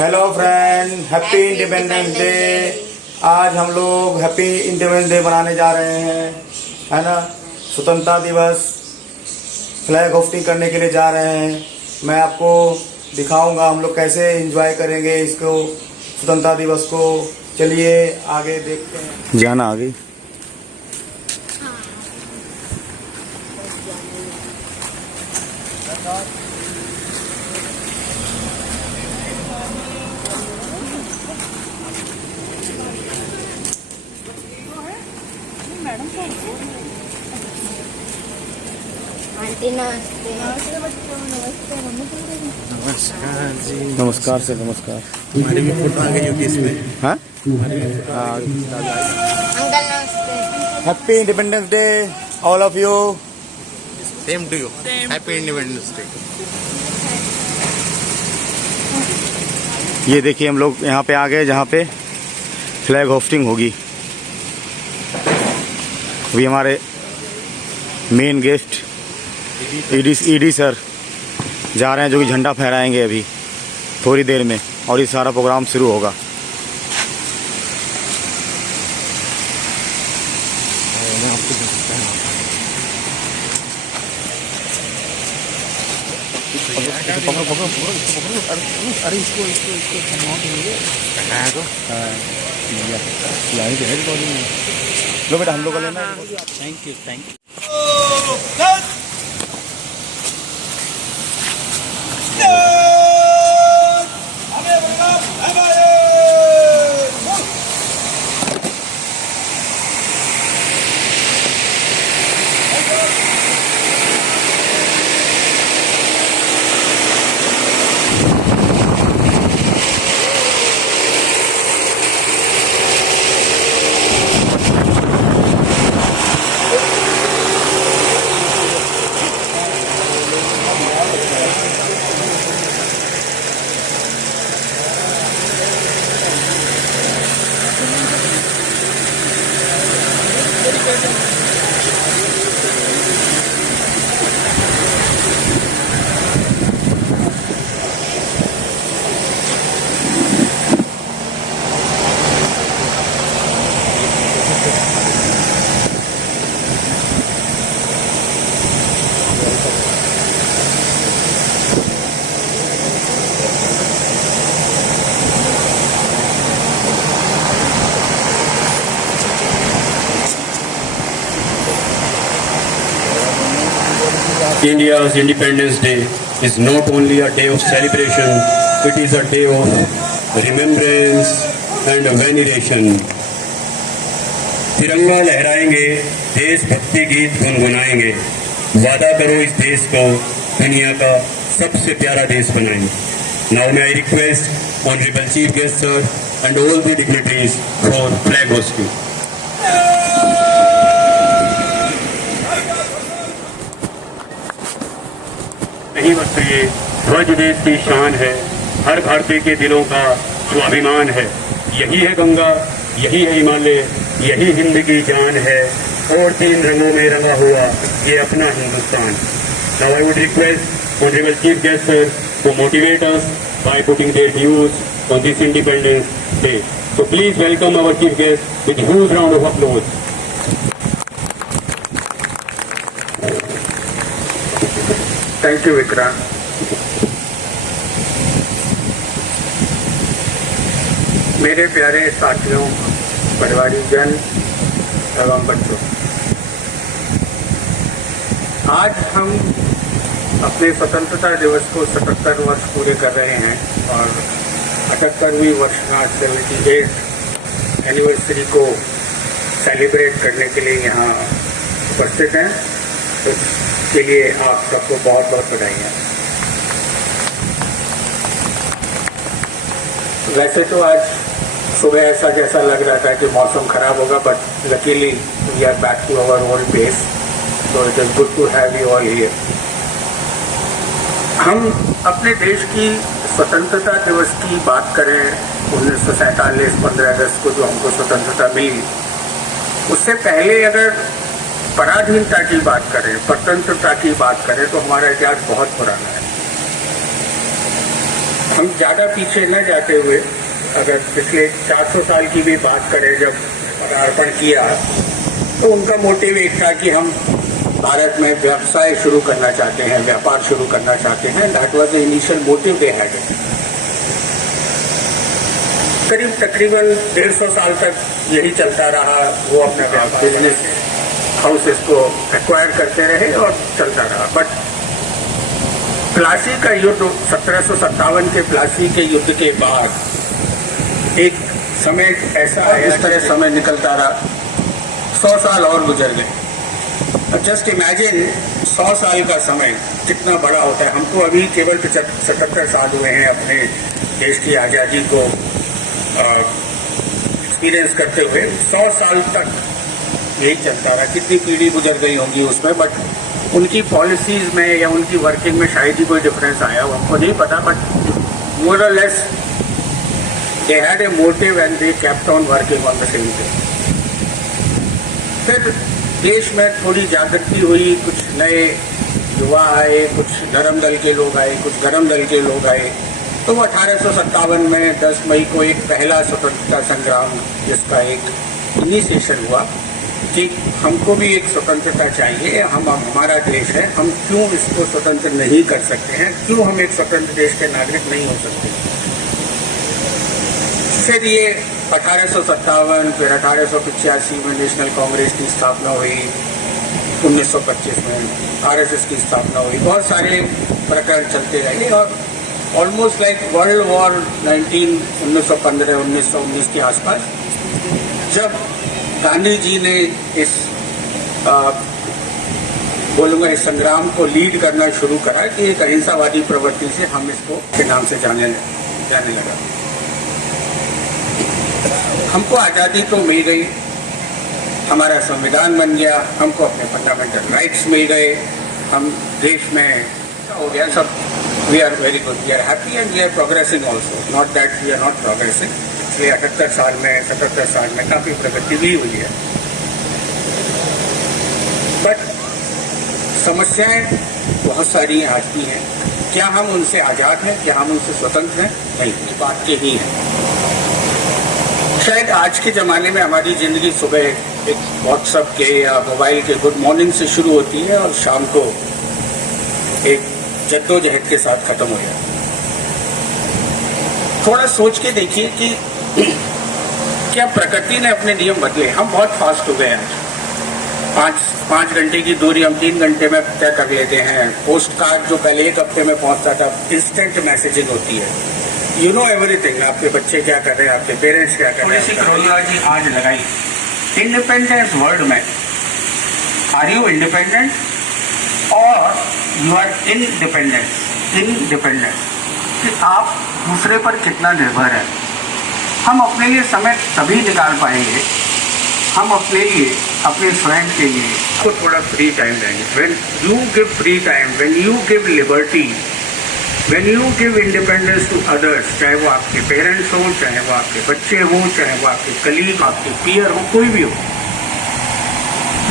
Hello friend, happy independence day. आज हम लोग हैप्पी इंडिपेंडेंस डे मनाने जा रहे हैं, है ना। स्वतंत्रता दिवस फ्लैग होस्टिंग करने के लिए जा रहे हैं। मैं आपको दिखाऊंगा हम लोग कैसे एंजॉय करेंगे इसको, स्वतंत्रता दिवस को। चलिए आगे देखते हैं। जाना आगे। आंटी नमस्ते। नमस्ते बच्चों, नमस्ते। नमस्कार जी। नमस्कार से नमस्कार। तुम्हारी भी फोटो आ गई होगी इसमें। हाँ, अंकल नमस्ते। Happy independence day all of you. Same to you. Happy independence day. ये देखिए हम लोग यहाँ पे आ गए जहाँ पे फ्लैग होस्टिंग होगी। अभी हमारे मेन गेस्ट ईडी सर जा रहे हैं, जो कि झंडा फहराएंगे अभी थोड़ी देर में, और ये सारा प्रोग्राम शुरू होगा। अरे इसको लो बेटा, हम लोग का लेना। Thank you. India's Independence Day is not only a day of celebration, it is a day of remembrance and veneration. तिरंगा लहराएंगे, देशभक्ति गीत गुनगुनाएंगे, वादा करो इस देश को दुनिया का सबसे प्यारा देश बनाएंगे. Now may I request Honorable Chief Guest Sir and all the dignitaries for flag hosting. नहीं बस ये ध्वज देश की शान है, हर भारतीय के दिलों का स्वाभिमान है. यही है गंगा, यही है हिमालय, यही हिंद की जान है, और 3 रंगों में रंगा हुआ ये अपना Hindustan. Now I would request Honorable Chief Guest Sir to motivate us by putting their views on this Independence Day. So please welcome our Chief Guest with a huge round of applause. Thank you, Vikrant. मेरे प्यारे साथियों, परिवारजन एवं बच्चों, आज हम अपने स्वतंत्रता दिवस को 77 वर्ष पूरे कर रहे हैं और 78वीं वर्षगांठ 78th एनिवर्सरी को सेलिब्रेट करने के लिए यहाँ उपस्थित हैं. तो के लिए आप सबको बहुत बहुत बधाइयाँ. वैसे तो आज सुबह ऐसा जैसा लग रहा था कि मौसम खराब होगा, but luckily we are back to our old base, so it is good to have you all here. हम अपने देश की स्वतंत्रता दिवस की बात करें, 1947 15 अगस्त को जो हमको स्वतंत्रता मिली, उससे पहले अगर पराधीनता की बात करें, स्वतंत्रता की बात करें, तो हमारा इतिहास बहुत पुराना है. हम ज़्यादा पीछे न जाते हुए अगर पिछले 400 साल की भी बात करें, जब पदार्पण किया तो उनका मोटिव एक था कि हम भारत में व्यवसाय शुरू करना चाहते हैं, व्यापार शुरू करना चाहते हैं। That was the initial motive they had. करीब तकरीबन 150 साल तक यही चलता रहा। वो अपना बिजनेस हाउसेस को एक्वायर करते रहे और चलता रहा। बट प्लासी का युद्ध 1757 के प्लासी के युद्ध के बाद एक समय ऐसा इस तरह समय निकलता रहा, 100 साल और गुजर गए। जस्ट इमेजिन 100 साल का समय कितना बड़ा होता है। हमको अभी केवल 77 साल हुए हैं अपने देश की आज़ादी को एक्सपीरियंस करते हुए। 100 साल तक यही चलता रहा। कितनी पीढ़ी गुजर गई होंगी उसमें, बट उनकी पॉलिसीज में या उनकी वर्किंग में शायद ही कोई डिफरेंस आया हो, हमको नहीं पता। बट मोर और less they had a motive and they kept on working on the same thing. फिर देश में थोड़ी जागृति हुई, कुछ नए युवा आए, कुछ नरम दल के लोग आए, कुछ गरम दल के लोग आए। तो 1857 में 10 मई को एक पहला स्वतंत्रता संग्राम जिसका एक इनिशिएशन हुआ कि हमको भी एक स्वतंत्रता चाहिए, हमारा देश है, हम क्यों इसको स्वतंत्र नहीं कर सकते हैं, क्यों हम एक स्वतंत्र देश के नागरिक नहीं हो सकते। फिर ये 1857, फिर 1885 में नेशनल कांग्रेस की स्थापना हुई, 1925 में आरएसएस की स्थापना हुई। बहुत सारे प्रकरण चलते रहे और ऑलमोस्ट लाइक वर्ल्ड वॉर 1915-1919 के आसपास जब गांधी जी ने इस बोलूँगा इस संग्राम को लीड करना शुरू करा कि एक अहिंसावादी प्रवृत्ति से हम इसको के नाम से जाने लगा। हमको आज़ादी तो मिल गई, हमारा संविधान बन गया, हमको अपने फंडामेंटल राइट्स मिल गए, हम देश में हो गया सब। We are very good, we are happy and we are progressing also, not that we are not progressing. पिछले 78 साल में 77 साल में काफ़ी प्रगति भी हुई है। बट समस्याएं बहुत सारी आती हैं। क्या हम उनसे आज़ाद हैं, क्या हम उनसे स्वतंत्र हैं? नहीं, इस बात के ही है। शायद आज के ज़माने में हमारी ज़िंदगी सुबह एक व्हाट्सएप के या मोबाइल के गुड मॉर्निंग से शुरू होती है और शाम को एक जद्दोजहद के साथ ख़त्म हो जाती है। थोड़ा सोच के देखिए कि क्या प्रकृति ने अपने नियम बदले। हम बहुत फास्ट हो गए आज। 5 घंटे की दूरी हम 3 घंटे में तय कर लेते हैं। पोस्ट कार्ड जो पहले 1 हफ्ते में पहुंचता था, इंस्टेंट मैसेजिंग होती है। You know everything. आपके बच्चे क्या कर रहे हैं, आपके पेरेंट्स क्या कर रहे हैं। क्रोनोलॉजी आज लगाई। इंडिपेंडेंस वर्ड में आर यू इंडिपेंडेंट और यू आर इंडिपेंडेंट, कि आप दूसरे पर कितना निर्भर है। हम अपने लिए समय तभी निकाल पाएंगे, हम अपने लिए, अपने स्वयं के लिए तो थोड़ा फ्री टाइम देंगे। When you give free time, when you give liberty, when you give independence to others, चाहे वो आपके पेरेंट्स हों, चाहे वो आपके बच्चे हों, चाहे वो आपके कलीग, आपके पीयर हो, कोई भी हो।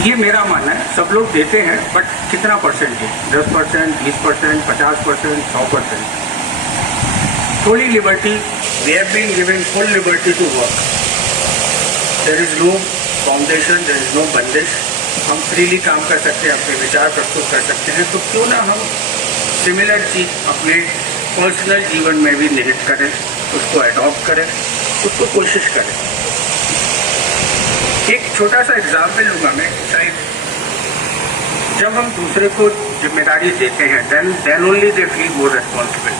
ये मेरा मानना है। सब लोग देते हैं, बट कितना परसेंटेज? 10%, 20%, 50%, 100%। थोड़ी liberty. We have been given full liberty to work. There is no foundation, there is no बंदिश। हम फ्रीली काम कर सकते हैं, अपने विचार प्रस्तुत कर सकते हैं। तो क्यों ना हम सिमिलर चीज अपने पर्सनल जीवन में भी निहित करें, उसको अडॉप्ट करें, उसको कोशिश करें। एक छोटा सा एग्जाम्पल लूँगा मैं। शायद जब हम दूसरे को जिम्मेदारी देते हैं, then only they feel more responsible.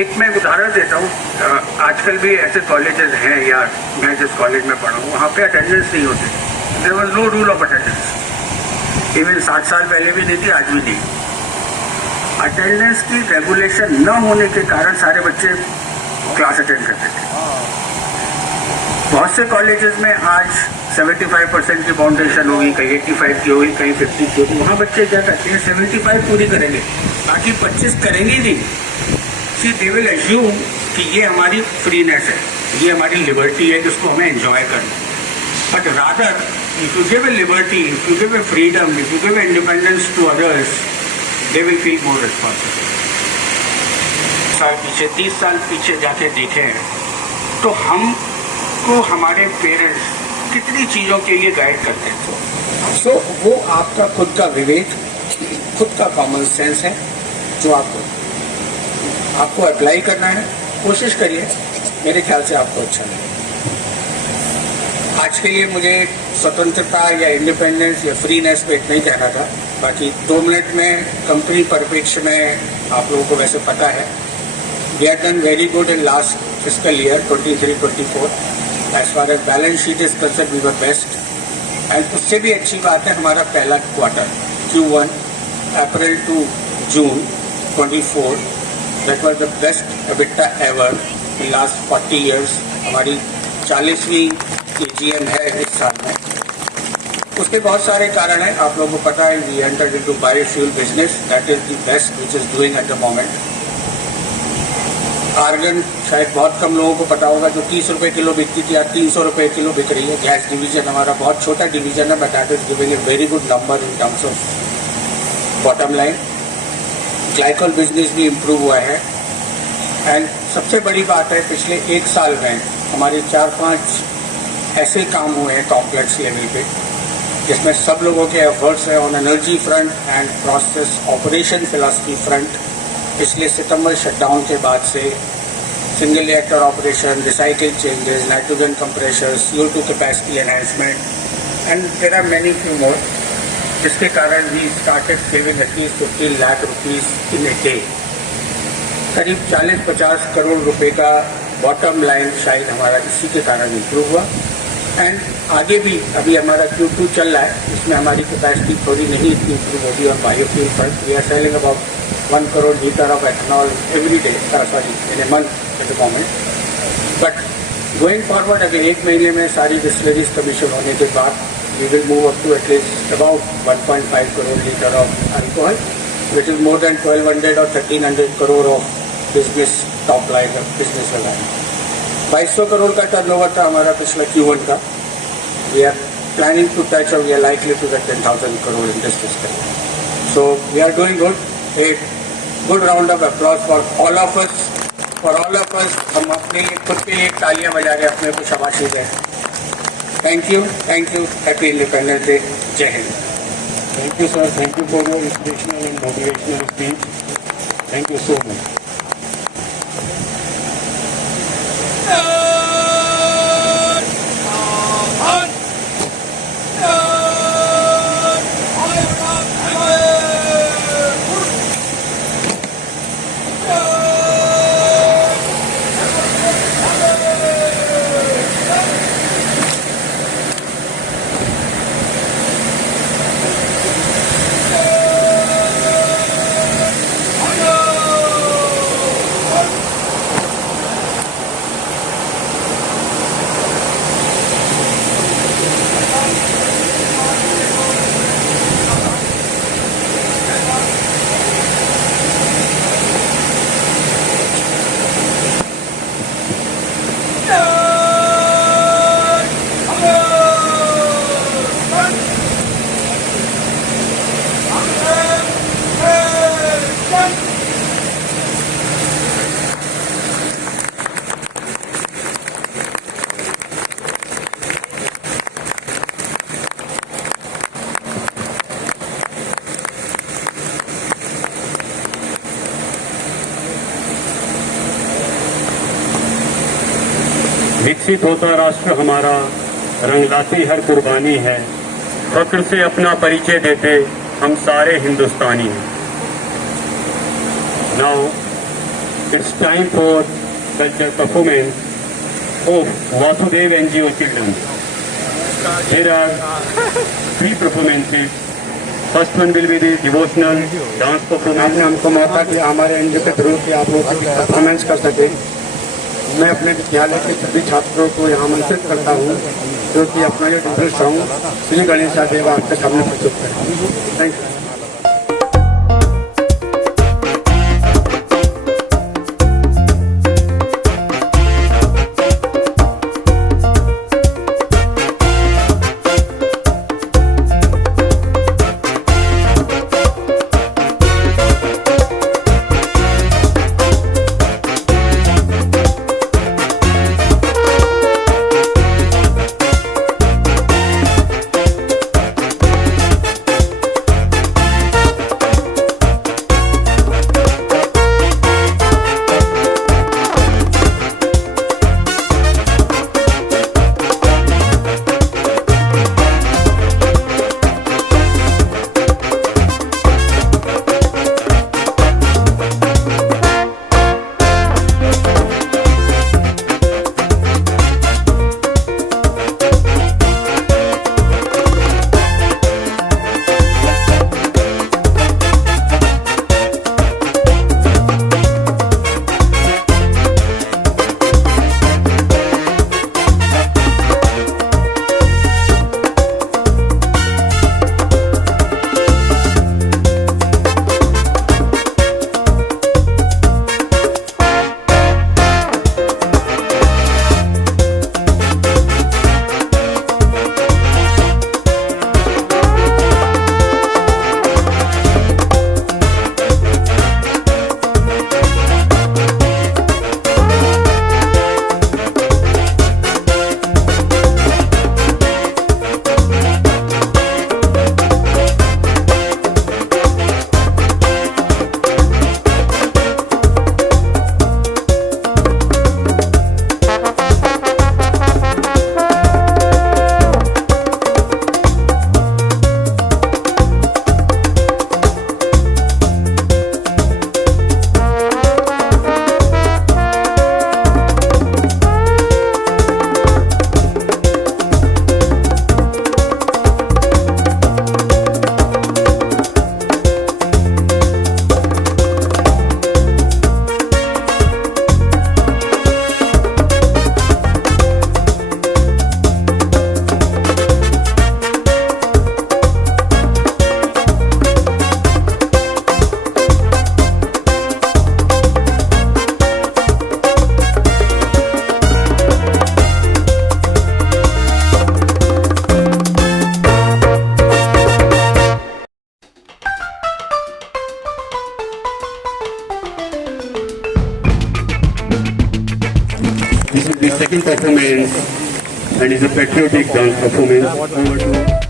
एक मैं उदाहरण देता हूँ। आजकल भी ऐसे कॉलेजेस हैं, या मैं जिस कॉलेज में पढ़ा हूँ वहाँ पे अटेंडेंस नहीं होती। There was no rule of attendance. Even 60 साल पहले भी नहीं थी, आज भी नहीं। अटेंडेंस की रेगुलेशन न होने के कारण सारे बच्चे क्लास अटेंड करते थे। बहुत से कॉलेजेस में आज 75% की फाउंडेशन होगी, कहीं 85 की होगी, कहीं 50 की होगी। वहाँ बच्चे क्या करते हैं, 75 पूरी करेंगे, बाकी 25 करेंगे ही नहीं। सी दे विल एज्यूम कि ये हमारी फ्रीनेस है, ये हमारी लिबर्टी है जिसको हमें एंजॉय करना। But rather if you give a liberty, if you give a freedom, if you give a independence to others, they will feel more responsible. साल पीछे 30 साल पीछे जाके देखें तो हमको हमारे पेरेंट्स कितनी चीज़ों के लिए गाइड करते थे। सो वो आपका खुद का विवेक, खुद का कॉमन सेंस है जो आपको अप्लाई करना है। कोशिश करिए, मेरे ख्याल से आपको अच्छा लगे। आज के लिए मुझे स्वतंत्रता या इंडिपेंडेंस या फ्रीनेस पे इतना ही कहना था। बाकी 2 मिनट में कंपनी परिप्रेक्ष्य में आप लोगों को वैसे पता है, we have done very good in last fiscal year 23-24। As far as balance sheet is concern we were best. And उससे भी अच्छी बात है, हमारा पहला quarter Q1 April to June 24 that was the best EBITDA ever in last 40 years. हमारी 40वीं AGM है इस साल में। उसके बहुत सारे कारण हैं, आप लोगों को पता है। We entered into biofuel business, that is the best which is doing at the moment. आर्गन शायद बहुत कम लोगों को पता होगा, जो 30 रुपए किलो बिकती थी, आज 300 रुपए किलो बिक रही है। गैस डिवीजन हमारा बहुत छोटा डिवीजन है, but that is giving a very good number in terms of bottom line. Glycol business भी इम्प्रूव हुआ है। एंड सबसे बड़ी बात है, पिछले 1 साल में हमारे 4-5 ऐसे काम हुए हैं कॉम्प्लेक्स लेवल पे, जिसमें सब लोगों के एफर्ट्स हैं on energy front and process operation philosophy front. पिछले सितंबर शटडाउन के बाद से single reactor operation, recycle changes, nitrogen compressor, CO2 capacity enhancement and there are many few more, जिसके कारण we started saving at least 15 lakh rupees in a day. करीब 40-50 करोड़ रुपए का बॉटम लाइन शायद हमारा इसी के कारण इम्प्रूव हुआ। एंड आगे भी अभी हमारा Q2 चल रहा है, इसमें हमारी कैपेसिटी थोड़ी नहीं इतनी इम्प्रूव होगी। और biofuel front we are selling about 1 crore litre of ethanol every day, sorry in a month at the moment. But going forward अगर 1 महीने में सारी डिस्टिलरीज कमीशन होने के बाद we will move up to at least about 1.5 crore litre of alcohol, which is more than 1200 और 1300 crore of business top line of business लगाए। 2200 करोड़ का टर्नओवर था हमारा पिछला Q1 का। We are planning to touch और we are likely to get 10,000 crore in this fiscal. So we are doing good. एक good round of applause for all of us, हम अपने लिए खुद के लिए तालियां बजा के अपने को शाबाशी दें। Thank you, happy independence day, जय Hind. Thank you, sir. Thank you for your inspirational and motivational speech. Thank you so much. विकसित होता राष्ट्र हमारा, रंग लाती हर कुर्बानी है। फक्र से अपना परिचय देते हम सारे हिंदुस्तानी हैं। Now it's time for culture performance of Vasudev NGO children. There are 3 performances. First one will be the devotional dance performance. आपने हमको मौका दिया हमारे NGO के थ्रू कि आप लोग परफॉर्मेंस कर सके। मैं अपने विद्यालय के सभी छात्रों को यहाँ आमंत्रित करता हूँ, जो कि अपना ये डिजिटल सॉन्ग श्री गणेश देव आपके सामने प्रस्तुत करें। Thank you. This is the second performance and is a patriotic dance performance. Over to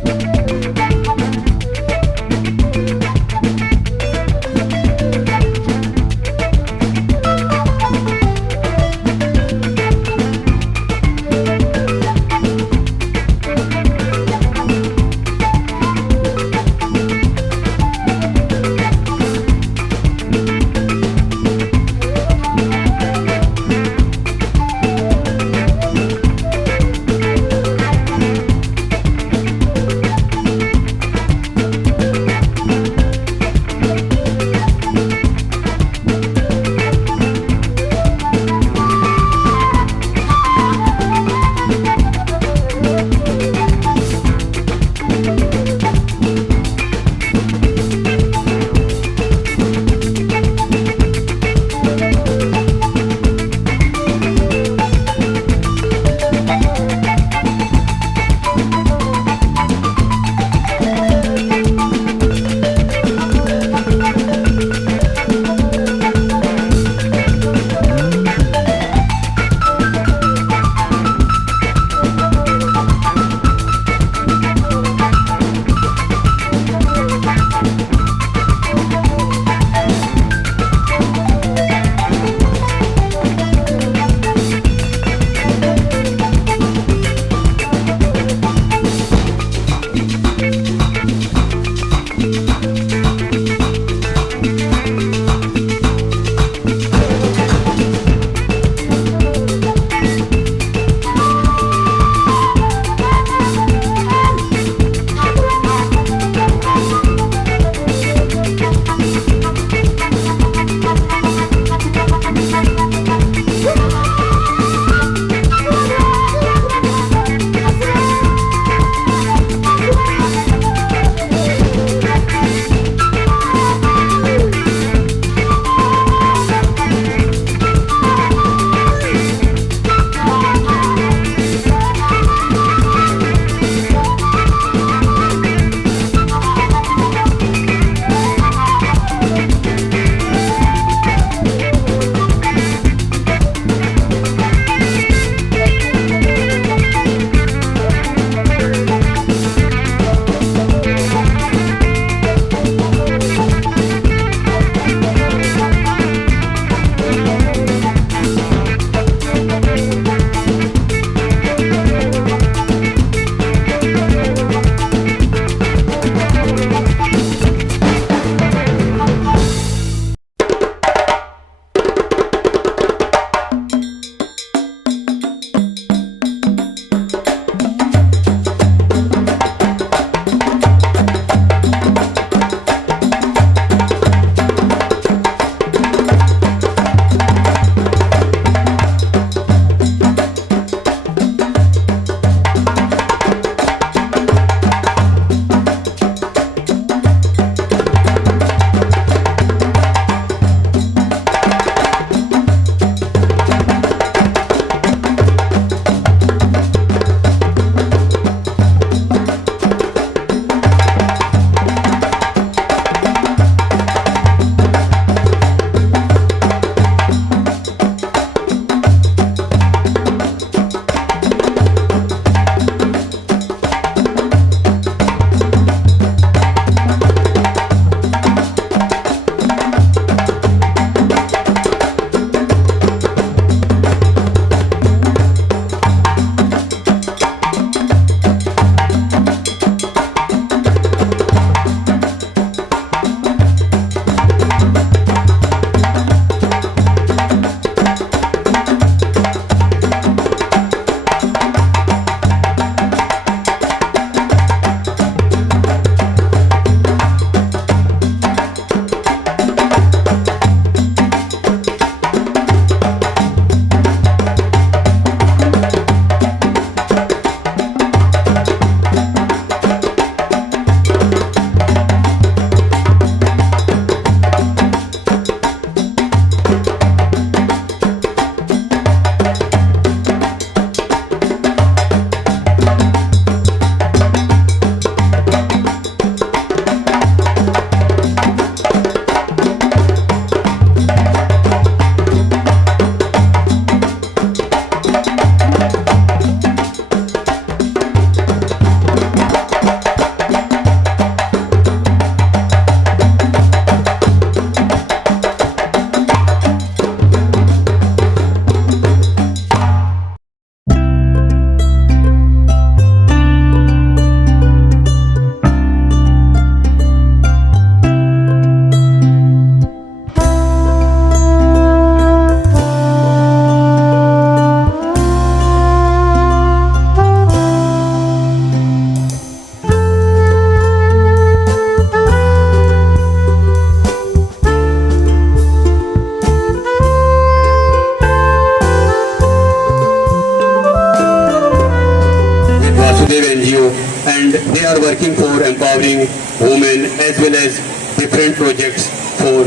Vasudev NGO, and they are working for empowering women as well as different projects for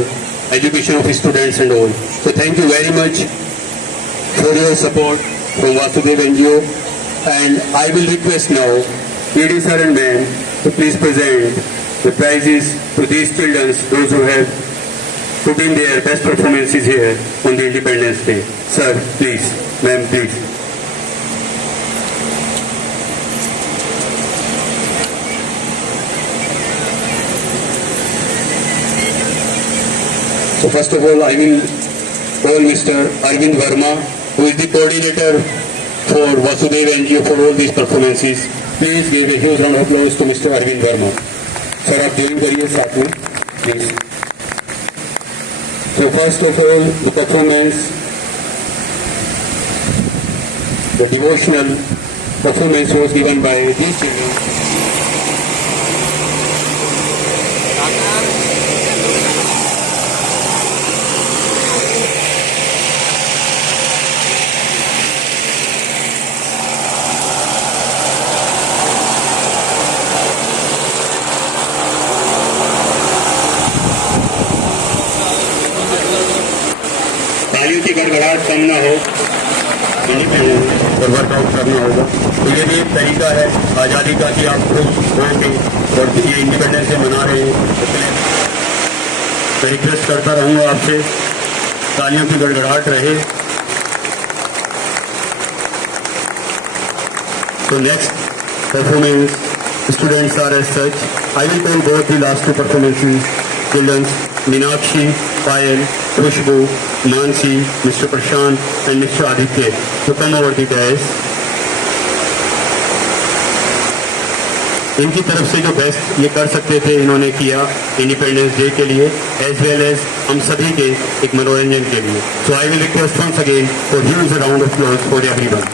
education of students and all. So thank you very much for your support from Vasudev NGO, and I will request now PD sir and ma'am to please present the prizes to these children, those who have put in their best performances here on the Independence Day. Sir, please. Ma'am, please. So first of all, I will call Mr. Arvind Verma, who is the coordinator for Vasudev NGO for all these performances. Please give a huge round of applause to Mr. Arvind Verma. Sir, आप ज्वाइन करिए साथ में, please. So first of all, the performance, the devotional performance was given by these children. तालियों की गड़गड़ाहट कम ना हो, और वर्कआउट करना होगा। तो ये भी एक तरीका है आज़ादी का कि आप खुश होंगे और ये इंडिपेंडेंस डे मना रहे हैं। इसलिए मैं रिक्वेस्ट करता रहूँगा आपसे, तालियों की गड़गड़ाहट रहे। तो next performance students are as such. I will call both the last two performances. Children, Meenakshi, Payal, Khushbu, Mansi, Mr. Prashant and Mr. Aditya to come over the dais. इनकी तरफ से जो बेस्ट ये कर सकते थे इन्होंने किया इंडिपेंडेंस डे के लिए एज वेल एज हम सभी के एक मनोरंजन के लिए. So I will request once again for huge round of applause for everyone.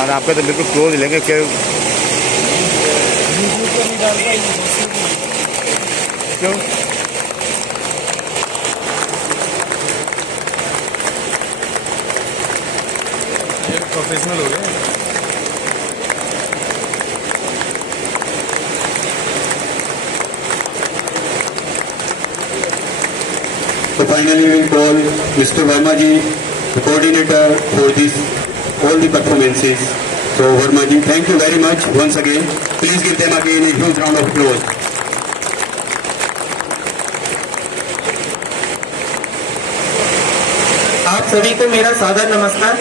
और आपका तो बिल्कुल क्लोज लेंगे क्या? क्यों? प्रोफेशनल हो गए. So finally we will call Mr. Verma ji, the coordinator for this all the performances. So Verma ji, thank you very much once again. Please give them again a huge round of applause. आप सभी को मेरा सादर नमस्कार.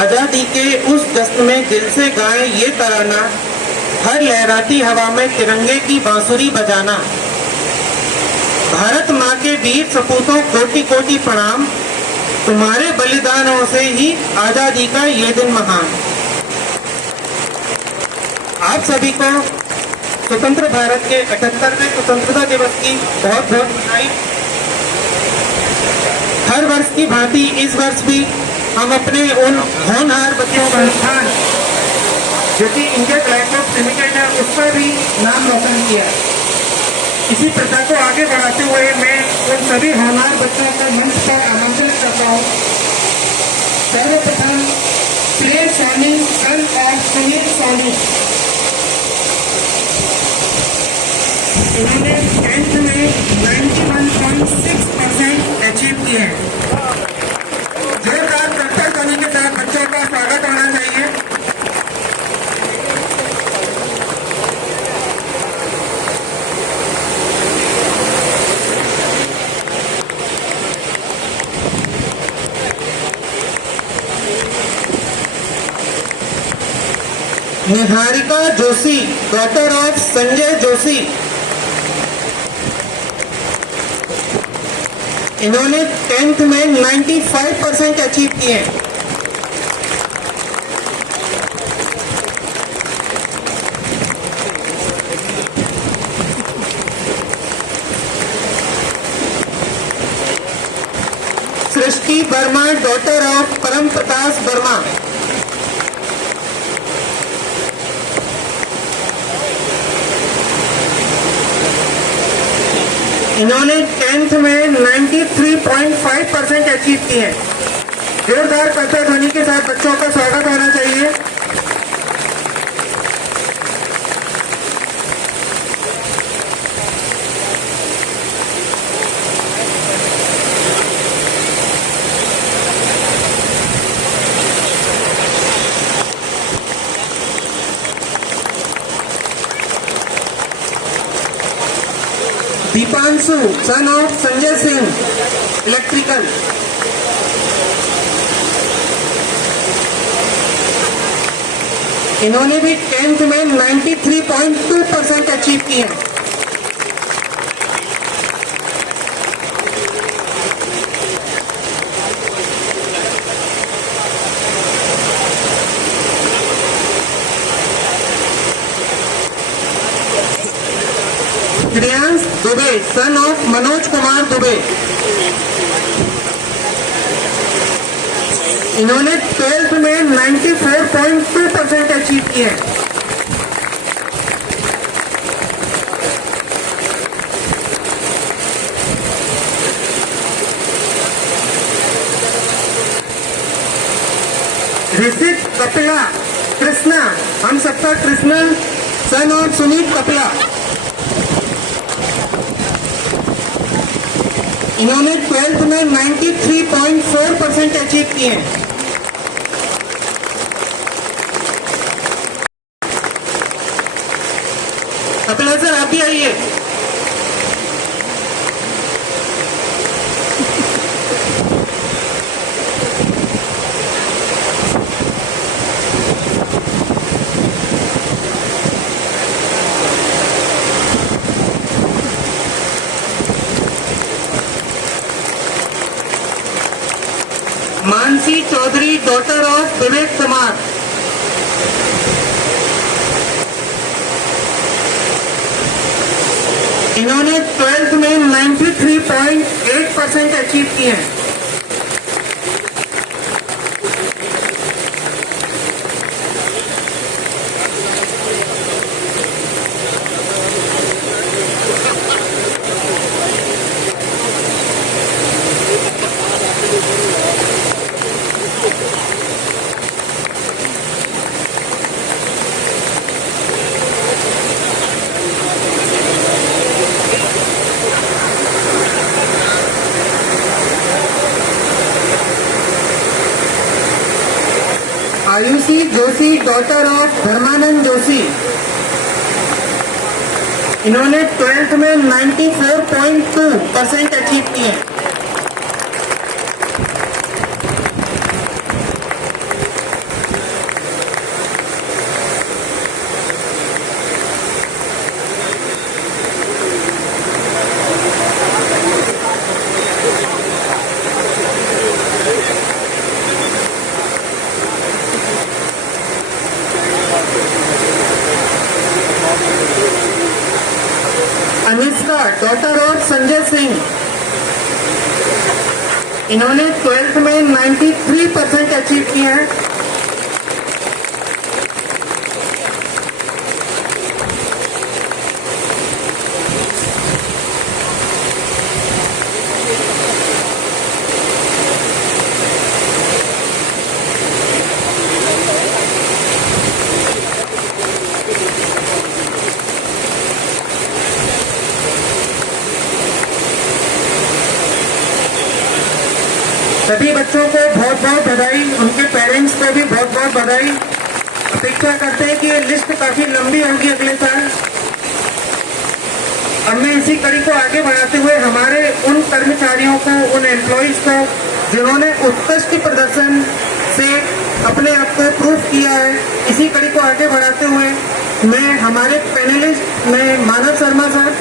आजादी के उस जश्न में दिल से गाएं ये तराना, हर लहराती हवा में तिरंगे की बांसुरी बजाना. भारत माँ के वीर सपूतों कोटि कोटि प्रणाम, तुम्हारे बलिदानों से ही आजादी का ये दिन महान. आप सभी को स्वतंत्र भारत के 78वें स्वतंत्रता दिवस की बहुत बहुत बधाई. हर वर्ष की भांति इस वर्ष भी हम अपने उन होनहार बच्चों का स्थान जो कि इंडिया ग्लाइकोप्स लिमिटेड है उस पर भी नाम रोशन किया. इसी प्रथा को आगे बढ़ाते हुए मैं उन सभी होनहार बच्चों को मंच पर आमंत्रित करता हूँ. सर्वप्रथम प्लेन सोनी सन ऑफ सुनील सोनी, इन्होंने 10th में 91.6% अचीव किए हैं. जोरदार करतब ध्वनि के साथ बच्चों का स्वागत होना चाहिए. निहारिका जोशी, डॉटर ऑफ संजय जोशी, इन्होंने 10th में 95% अचीव किए. वर्मा, डॉटर ऑफ परम प्रकाश वर्मा। इन्होंने 10th में 93.5% अचीव किए हैं। जोरदार करतब ध्वनि के साथ बच्चों का स्वागत होना चाहिए। दीपांशु सन ऑफ संजय सिंह, इलेक्ट्रिकल। इन्होंने भी 10th में 93.2% अचीव किए हैं। श्रेयांश दुबे सन ऑफ मनोज कुमार दुबे। इन्होंने 12th में 94.2% अचीव किए हैं। ऋषित कपिला कृष्णा, हम सबका कृष्णा सन ऑफ सुनीत कपिला। इन्होंने 12th में 93.4% अचीव किए हैं। कपिला सर आप भी आइए। मानसी चौधरी, डॉटर ऑफ विवेक कुमार। इन्होंने 12th में 93.8% अचीव किए हैं। आयुषी जोशी, डॉटर ऑफ धर्मानंद जोशी। इन्होंने 12th में 94.2% अचीव किए हैं। अनिष्का, डॉटर ऑफ संजय सिंह। इन्होंने 12th में 93% अचीव किए हैं। सभी बच्चों को बहुत बहुत बधाई, उनके पेरेंट्स को भी बहुत बहुत बधाई। अपेक्षा करते हैं कि ये लिस्ट काफी लंबी होगी अगले साल। अब मैं इसी कड़ी को आगे बढ़ाते हुए हमारे उन कर्मचारियों को, उन एम्प्लॉइज को जिन्होंने उत्कृष्ट प्रदर्शन से अपने आप को प्रूव किया है, इसी कड़ी को आगे बढ़ाते हुए मैं हमारे पैनलिस्ट में Manav Sharma sir,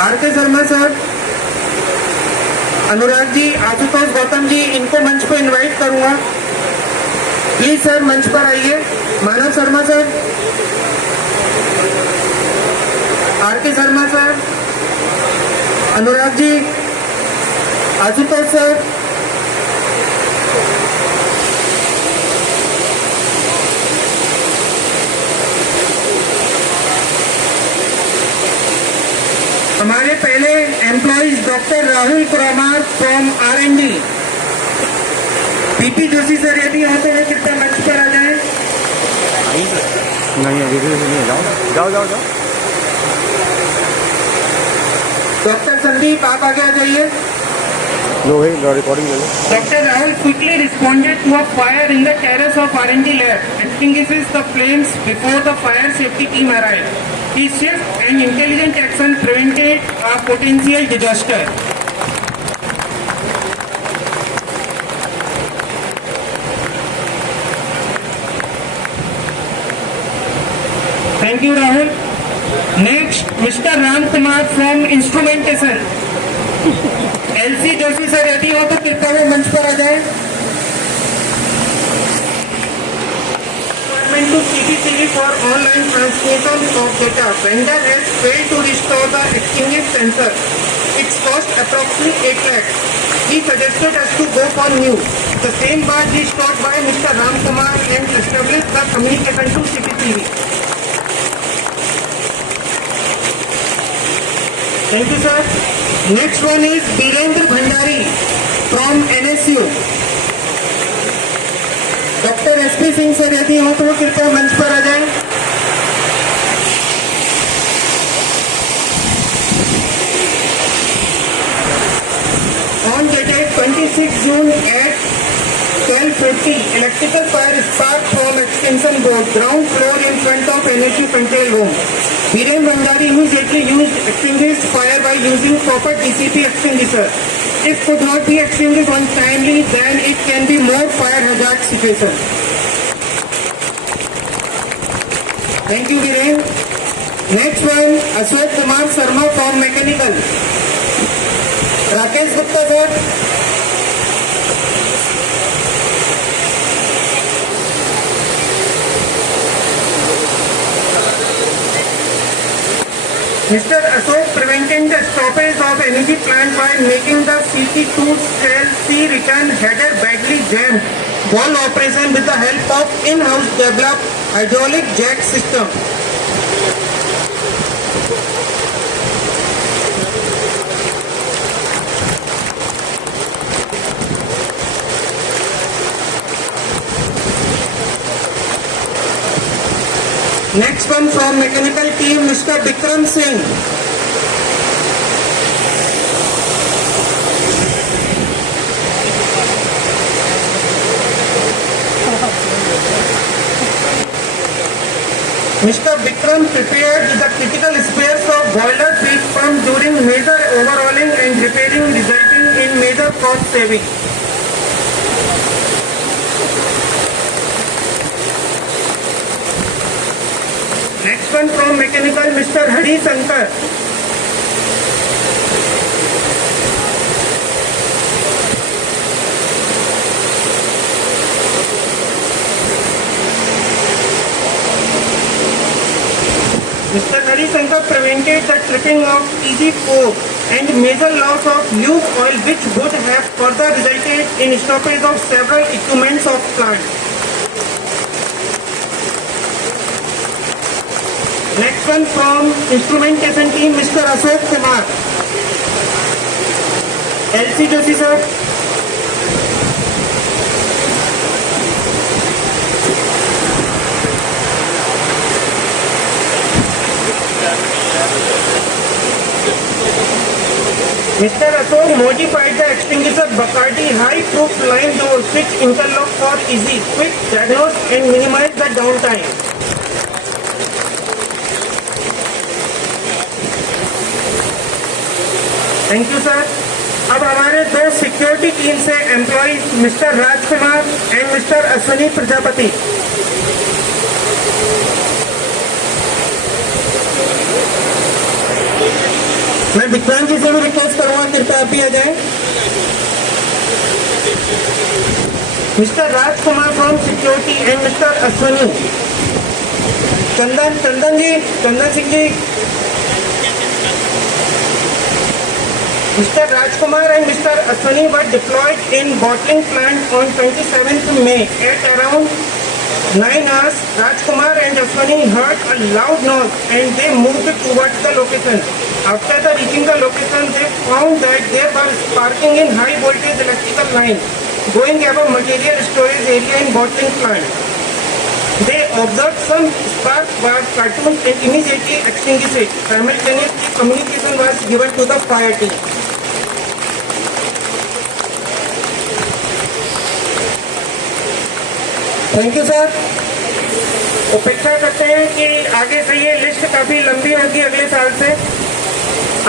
RK. Sharma sir, Anurag ji, Ashutosh Gautam ji, इनको मंच पर इनवाइट करूंगा। प्लीज सर मंच पर आइए। Manav Sharma sir, RK. Sharma sir, Anurag ji, Ashutosh sir, employees Dr. Rahul Kumar from R&D. PP Joshi sir यदि होते हुए कृपया मंच पर आ जाएं। नहीं अभी नहीं, जाओ जाओ जाओ। डॉक्टर संदीप आप आगे आ जाइए। लो भाई रिकॉर्डिंग ले लो। Dr. Rahul quickly responded to a fire in the terrace of R&D lab, extinguishes the flames before the fire safety team arrived. His swift and intelligent action prevented a potential disaster. Thank you, Rahul. Next, Mr. Ram Kumar from Instrumentation. LC Joshi sir यदि हो तो कृपया वो मंच पर आ जाए। To CCTV for online transmission of data, vendor has failed to restore the extinguished sensor. Its cost approximately 8 lakhs. He suggested us to go for new. The same was restored by Mr. Ram Kumar and established the communication to CCTV. Thank you, sir. Next one is Birendra Bhandari from NSU. Doctor SP Singh सर यदि हो तो वो कृपया मंच पर आ जाएं। On dated 26 June at 12:40, electrical fire spark from extension board, ground floor in front of NSU control room. Birendra Bhandari immediately extinguished fire by using proper DCP extinguisher. If could not be extinguished on timely, then it can be more fire hazard situation. Thank you, Viren. Next one, Ashok Kumar Sharma from Mechanical. Rakesh Gupta sir. Mr. Ashok preventing the stoppage of energy plant by making the CT2 cell C return header badly jammed while operation with the help of in-house developed hydraulic jack system. Next one from mechanical team, Mr. Bikram Singh. Mr. Bikram prepared the critical spares of boiler feed pump during major overhauling and repairing, resulting in major cost saving. Next one from mechanical, Mr. Hari Shankar. Mr. Hari Shankar prevented the tripping of TG4 and major loss of used oil, which would have further resulted in stoppage of several equipments of plant. Next one from instrumentation team, Mr. Ashok Kumar. LC Joshi sir. Mr. Ashok modified the extinguisher Bacardi high proof line door switch interlock for easy, quick diagnose and minimize the downtime. Thank you sir. अब हमारे दो security team से employees mister Rajkumar and mister Ashwini प्रजापति। मैं विक्रांत जी से भी रिक्वेस्ट करूंगा कृपया आप ही आ जाए। Mister Rajkumar from security and mister Ashwini. Chandan Singh ji. Mr. Rajkumar and Mr. Ashwini were deployed in bottling plant on 27th May at around 9 hours, Rajkumar and Jaswani heard a loud noise and they moved towards the location. After the reaching the location, they found that there was sparking in high voltage electrical line going above material storage area in bottling plant. They observed some spark was cartoons and immediately extinguished it. Simultaneously, communication was given to the fire team. Thank you sir. अपेक्षा करते हैं कि आगे से ये लिस्ट काफी लंबी होगी अगले साल से।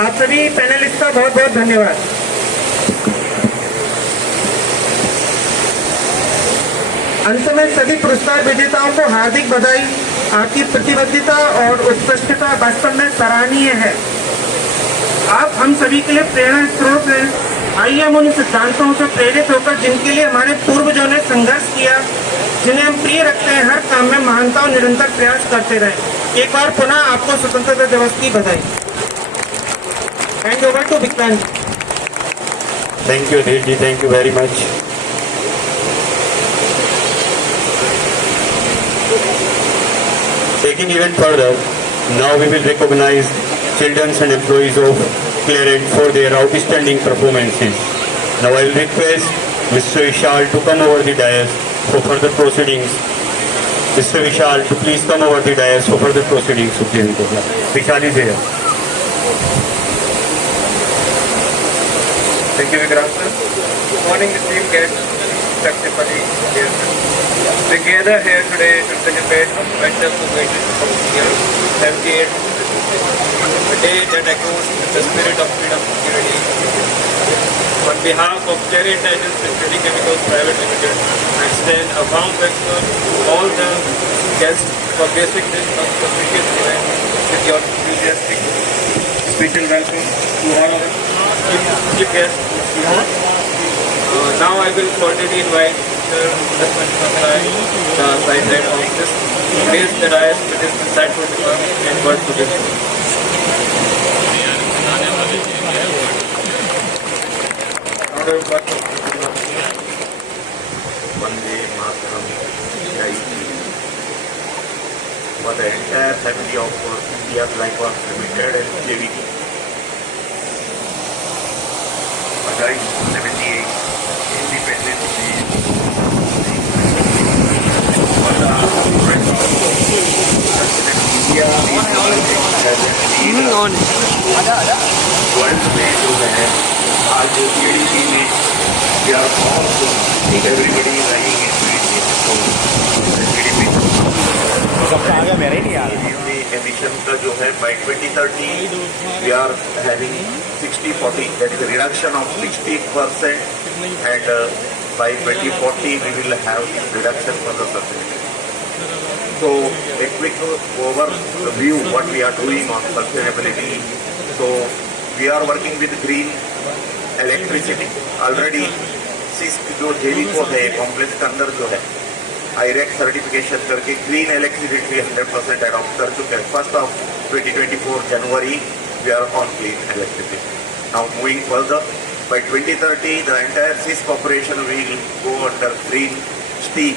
आप सभी पैनलिस्ट का बहुत बहुत धन्यवाद। अंत में सभी पुरस्कार विजेताओं को हार्दिक बधाई। आपकी प्रतिबद्धता और उत्कृष्टता वास्तव में सराहनीय है। आप हम सभी के लिए प्रेरणा स्रोत हैं। आइए हम उन सिद्धांतों से प्रेरित होकर जिनके लिए हमारे पूर्वजों ने संघर्ष किया, जिन्हें हम प्रिय रखते हैं, हर काम में महानता और निरंतर प्रयास करते रहे। एक बार पुनः आपको स्वतंत्रता दिवस की बधाई। Hand over to Vikrant. Thank you, Adil ji. Thank you very much. Taking even further, now we will recognize children and employees of Clarent for their outstanding performances. Now I will request Mr. Vishal to come over the dais for further proceedings. Mr. Vishal to please come over the dais for further proceedings. Vishal is here. Thank you, Vikrant sir. Good morning, esteemed guests, respected participants. We gather here today to celebrate a momentous occasion of the year 78, a day that echoes the spirit of freedom and unity. On behalf of Cherry Intelligence Security Chemicals Private Limited, I extend a warm welcome to all the guests for gracing this auspicious event with your enthusiastic special welcome to all of chief guests. Now I will cordially invite Mr. Lakshman Samurai, the side head of this, to place the dais with his insightful remarks and words to this. Vande Mataram, Jai Hind. For the entire family of India Glycols Limited and JVT. Bajaj 78 Independence Day. For the rest of India world में जो है आज GDP में we are all everybody running in GDP सबका आगे मेरे नहीं आ रहा। एमिशन का जो है by 2030 we are having 60-40 that is reduction of 60% and by 2040 we will have reduction for the sustainability. So a quick overview what we are doing on sustainability. So we are working with green electricity. Already जो जेविको है कॉम्प्लेक्स के अंदर जो है IREC certification करके green electricity 100% अडॉप्ट कर चुके हैं। 1st of 2024 January we are on clean electricity. Now moving further, by 2030 the entire CIS corporation will go under green steel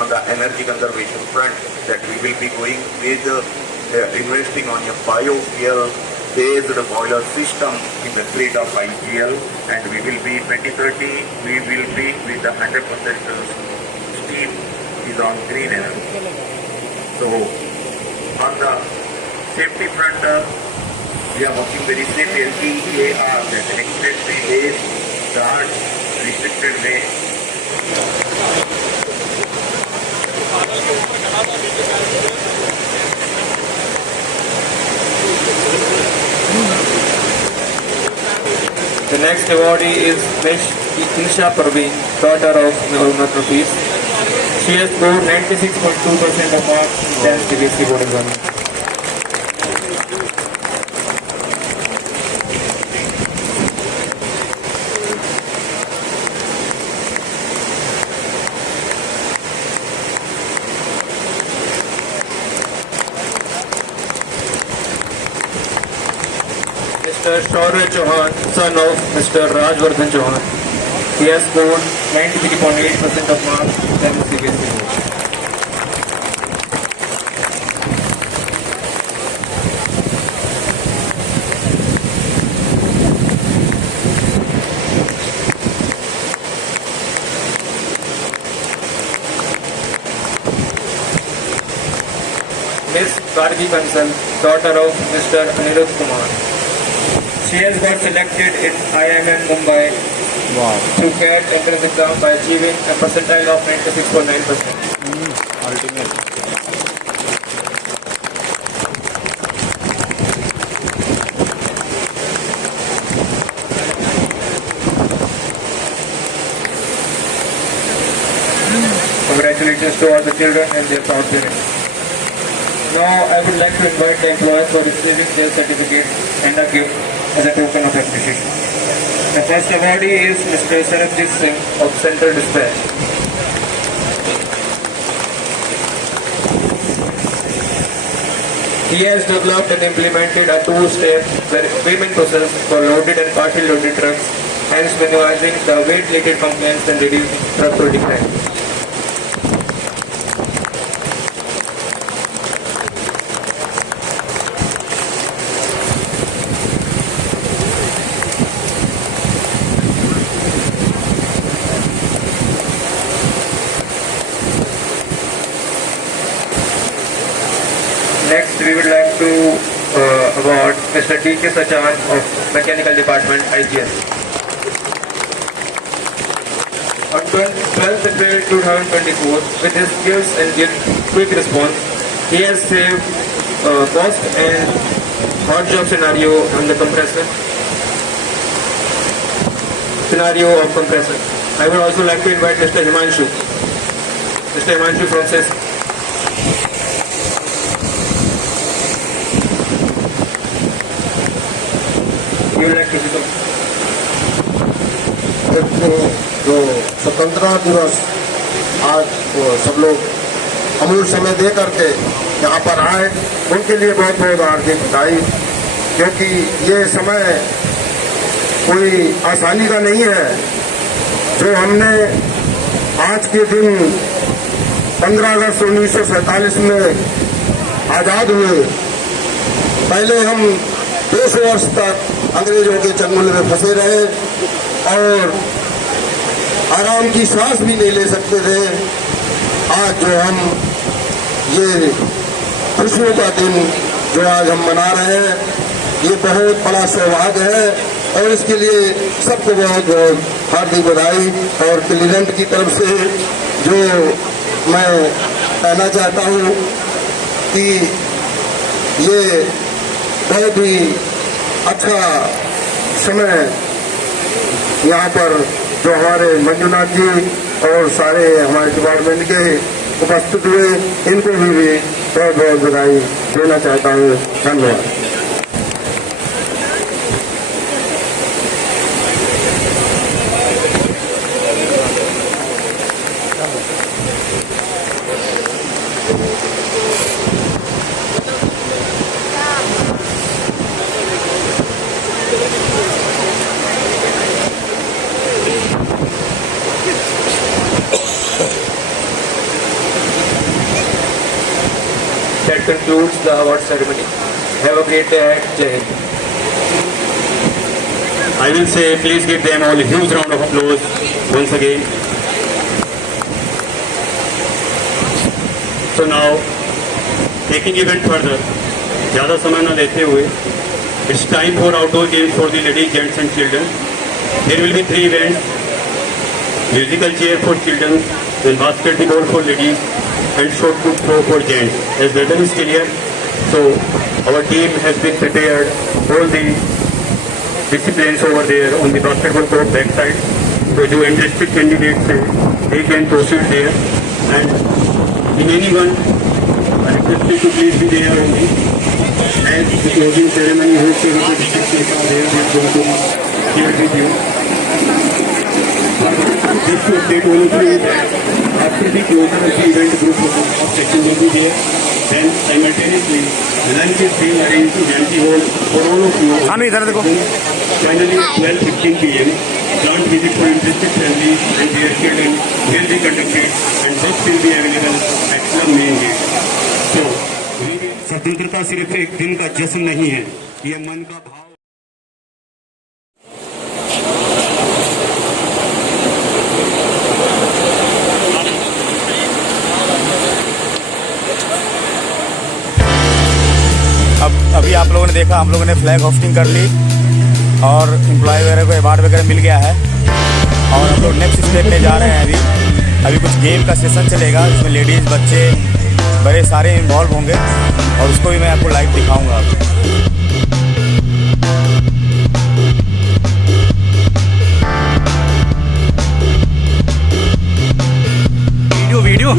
on the energy conservation front, that we will be going with investing on a biofuel based boiler system in the grid of IGL, and we will be 2030 we will be with the 100% steam is on green energy. So on the safety front we are working very safe LTEAR, that electricity based guard restricted way. The next awardee is Miss Isha Parveen, daughter of Muhammad Rafiz. She has scored 96.2% of marks in 10th CBSE board exam. Mr. Shaurya Chauhan, son of Mr. Rajvardhan Chauhan. He has scored 93.8% of marks in 10th CBSE board. Miss Gargi Kansal, daughter of Mr. Anirudh Kumar. She has got selected in IIM Mumbai to CAT entrance exam by achieving a percentile of 96.9%. Ultimate. Congratulations to all the children and their proud parents. Now I would like to invite the employees for receiving their certificate and a gift as a token of appreciation. The first awardee is Mr. Sarabjit Singh of Central Dispatch. He has developed and implemented a two-step payment process for loaded and partially loaded trucks, hence minimizing the weight-related complaints and reducing truck rolling time. Next, we would like to award Mr. T.K. Sachan of Mechanical Department, IGS. On 12th April 2024, with his skills and quick response, he has saved cost and hot job scenario on the compressor. Scenario of compressor. I would also like to invite Mr. Himanshu. Mr. Himanshu from CISC. You would like to become? जो स्वतंत्रता दिवस आज सब लोग अमूल्य समय दे करके यहाँ पर आए, उनके लिए बहुत बहुत हार्दिक बधाई, क्योंकि ये समय कोई आसानी का नहीं है। जो हमने आज के दिन 15 अगस्त 1947 में आज़ाद हुए, पहले हम 200 वर्ष तक अंग्रेजों के चंगुल में फंसे रहे और आराम की सांस भी नहीं ले सकते थे। आज जो हम ये खुशियों का दिन जो आज हम मना रहे हैं, ये बहुत बड़ा सौभाग्य है और इसके लिए सबको बहुत बहुत हार्दिक बधाई। और क्लिनेंट की तरफ से जो मैं कहना चाहता हूँ कि ये बहुत ही अच्छा समय यहाँ पर जो हमारे मंजुनाथ जी और सारे हमारे डिपार्टमेंट के उपस्थित हुए, इनको भी बहुत बहुत बधाई देना चाहता हूँ। धन्यवाद। That concludes the award ceremony. Have a great day ahead. Jai Hind. I will say, please give them all a huge round of applause once again. So now, taking event further, ज़्यादा समय न लेते हुए, it's time for outdoor games for the ladies, gents and children. There will be 3 events: musical chair for children, then basketball for ladies, and shot put throw for gents. As weather is clear, so our team has been prepared all the disciplines over there on the basketball court backside. So जो interested candidates हैं, they can proceed there, and anyone requested to please be there only. As the closing ceremony hosted with the district are there, they are going to share with you. Just to update all of you that after the closure of the event, group of section will be there. Then simultaneously, lunch is being arranged to Janki Hall for all of you. Finally, 12:15 p.m. plant visit for interested families and their children will be conducted, and bus will be available at club main gate. So, स्वतंत्रता सिर्फ एक दिन का जश्न नहीं है, ये मन का भाव। आप लोगों ने देखा, हम लोगों ने फ्लैग होस्टिंग कर ली और एम्प्लॉय वगैरह को अवार्ड वगैरह मिल गया है। और हम लोग नेक्स्ट स्टेप में जा रहे हैं। अभी कुछ गेम का सेशन चलेगा, जिसमें लेडीज़, बच्चे, बड़े सारे इन्वॉल्व होंगे और उसको भी मैं आपको लाइव दिखाऊंगा। Video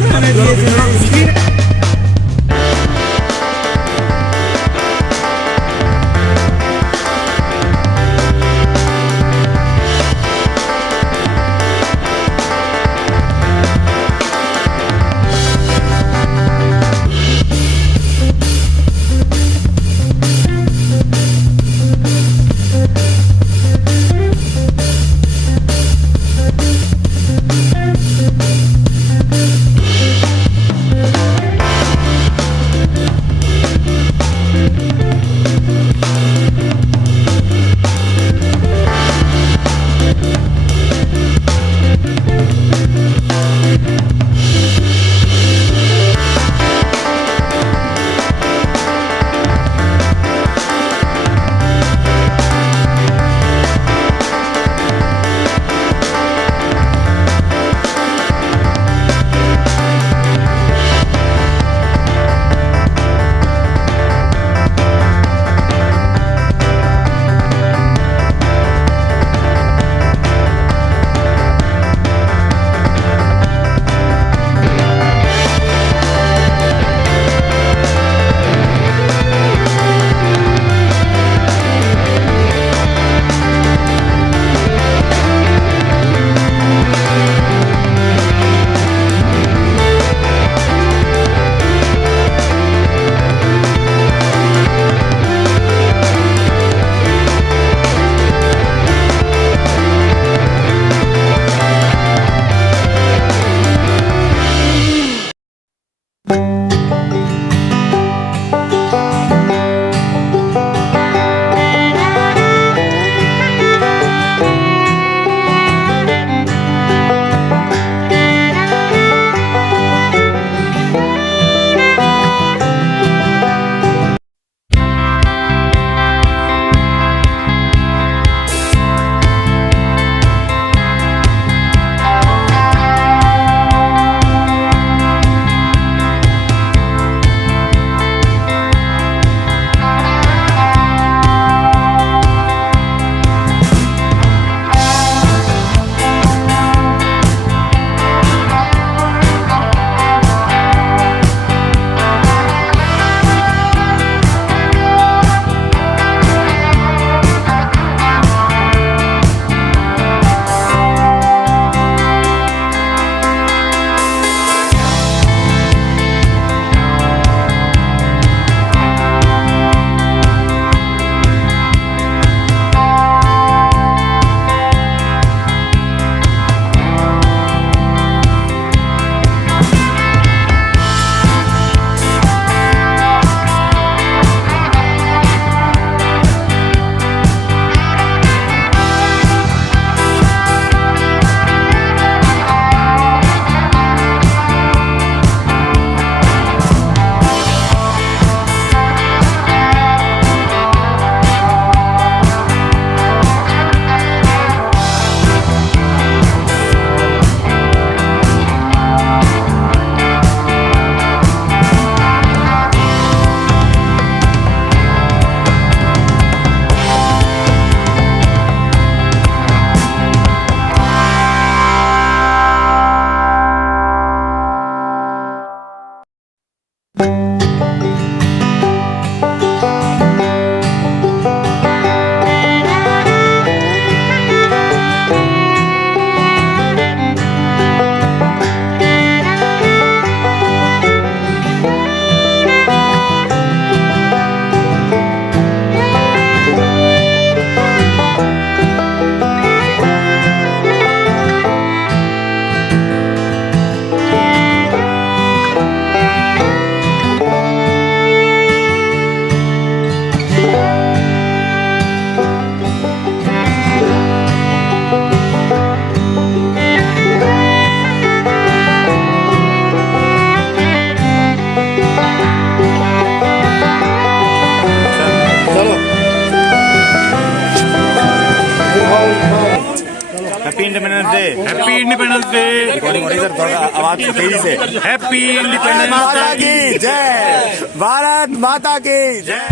independence day. Happy independence day. Recording हो रही है सर, थोड़ा आवाज तेजी से। हैप्पी इंडिपेंडेंस माता की जय, भारत माता की जय।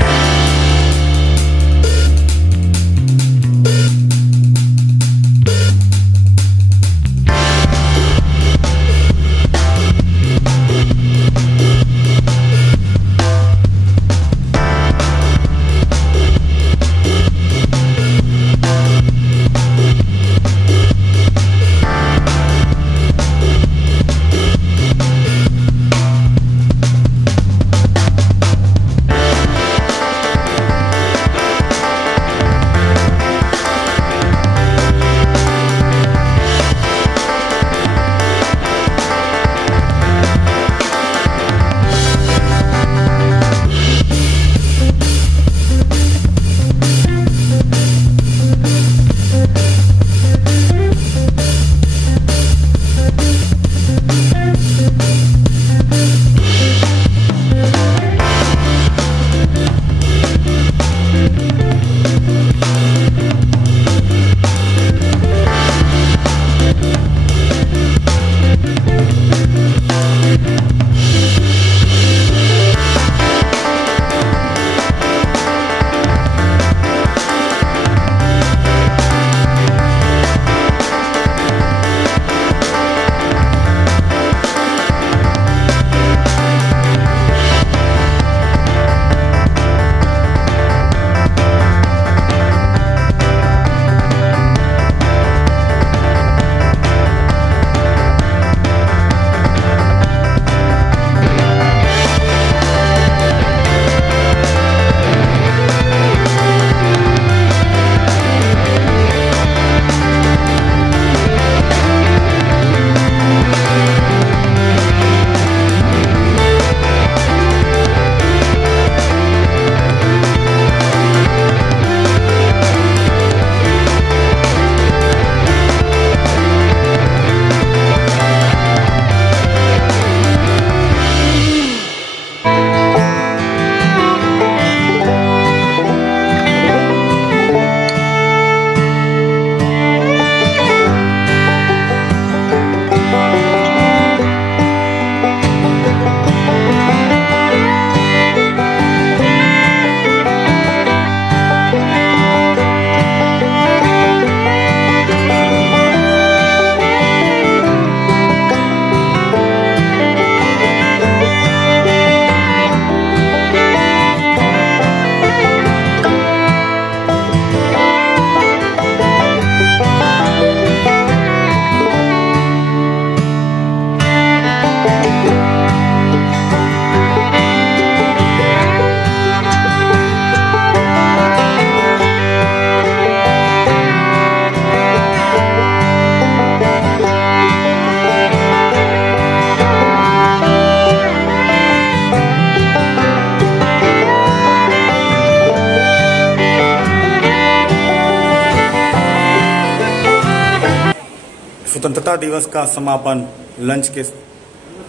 स्वतंत्रता दिवस का समापन लंच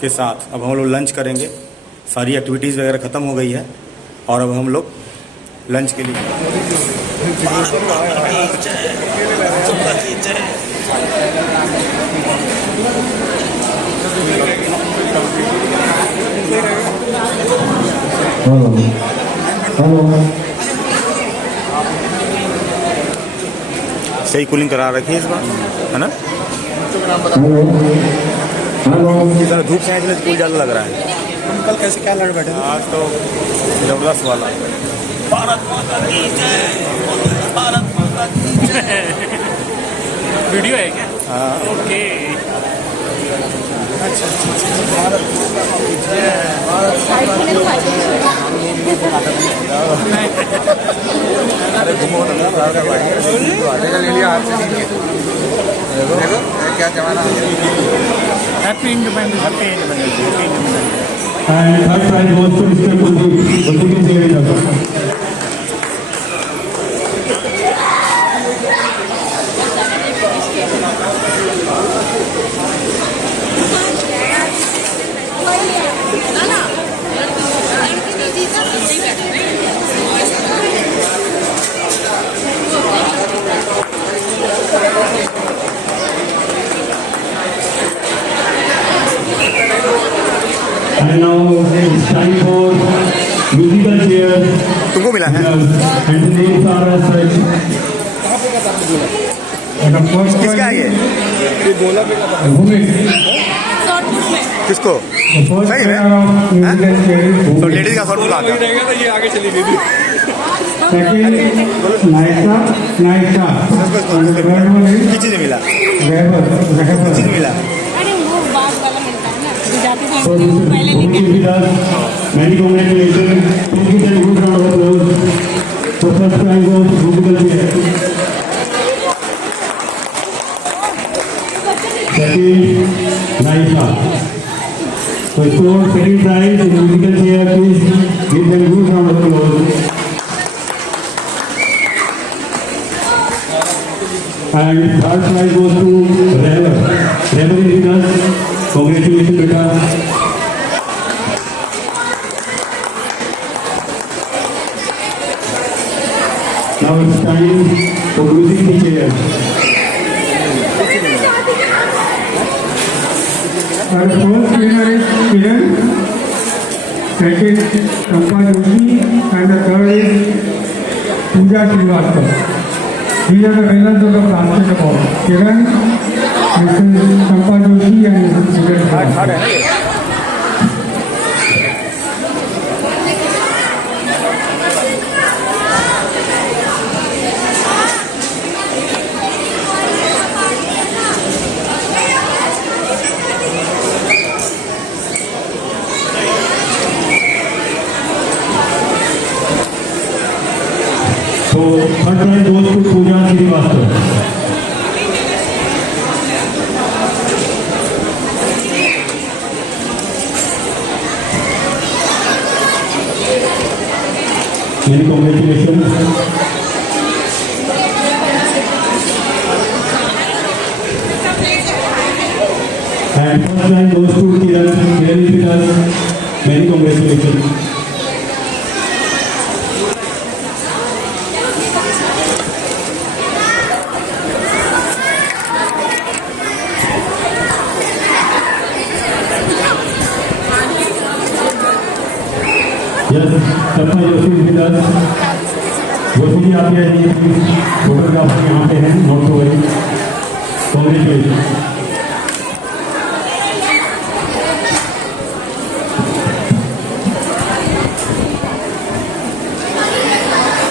के साथ अब हम लोग लंच करेंगे। सारी एक्टिविटीज़ वगैरह ख़त्म हो गई है और अब हम लोग लंच के लिए सही कूलिंग करा रखी है इस बार, है ना? किस तरह धूप से इसलिए स्कूल ज़्यादा लग रहा है। कल कैसे क्या लड़ बैठे? आज तो जबरदस्त वाला। भारत माता की जय, भारत माता की जय। वीडियो है क्या? हाँ ओके। अच्छा भारत माता की जय, अरे घूमो ले लिया हाथ से। देखो क्या जमाना। Happy independence, happy independence, happy independence. And third prize goes to Mr. Kuldeep, the Putin Secretary. तुमको मिला है? And the names are as such. And the first किसका है ये? women. किसको? The first सही है? winner of musical chair is तो women. लेडीज का शॉर्ट पुट आता है। ये आगे चली गई। Second, Naisa. And the third one is किस चीज मिला? Rehabar. किस चीज मिला? अरे वो बात वाला मिलता है ना, जो जाते So समय this is पहले going लेके to be the many congratulations. Please give them a good round of applause. So first prize was musical chair. Second, Naisa. So score second prize in musical chair. Please give them a good round of applause. And third prize goes to Rehabar. Rehabar is with us. Congratulations, beta. Now it's time for losing the chair. Our first winner is Kiran, second Champa Joshi, and the third is Pooja Srivastava. These are the winners of the plastic award. Kiran, Mrs. Champa Joshi, and Mrs. Pooja Srivastava. So, third prize goes to Pooja Srivastava. Many congratulations. And first prize goes to Kiran. Kiran is with us. Many congratulations. Yes, Champa Joshi is with us. Joshi जी आप आइए please, photographer यहाँ पे हैं, not to worry. Congratulation.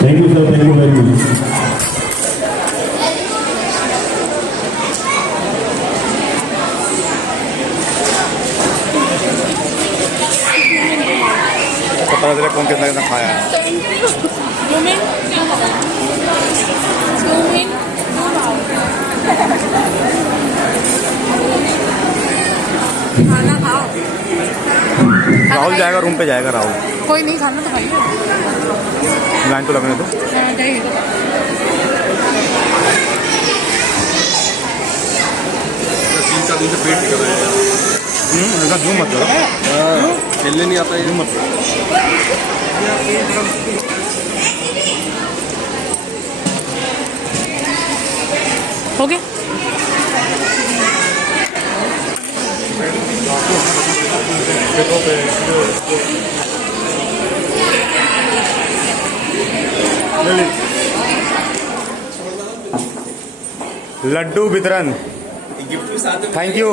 Thank you sir, thank you very much. पता चला कौन कितना कितना खाया है। खाना खाओ। राहुल जाएगा, रूम पे जाएगा राहुल। कोई नहीं, खाना तो खाइए। लाइन तो लगने दो। पेट निकल रहा है। ऐसा जूम मत करो। खेलने नहीं आता है। जूम मत करो। हो गया। लड्डू वितरण। Thank you.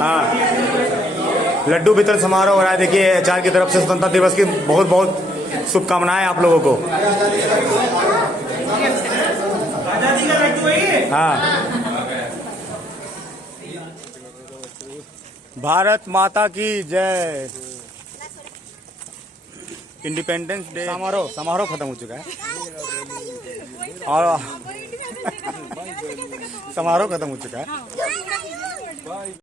हाँ, लड्डू वितरण समारोह हो रहा है। देखिए एचआर की तरफ से स्वतंत्रता दिवस की बहुत बहुत शुभकामनाएं आप लोगों को। हाँ, भारत माता की जय। इंडिपेंडेंस डे समारोह खत्म हो चुका है और समारोह खत्म हो चुका है।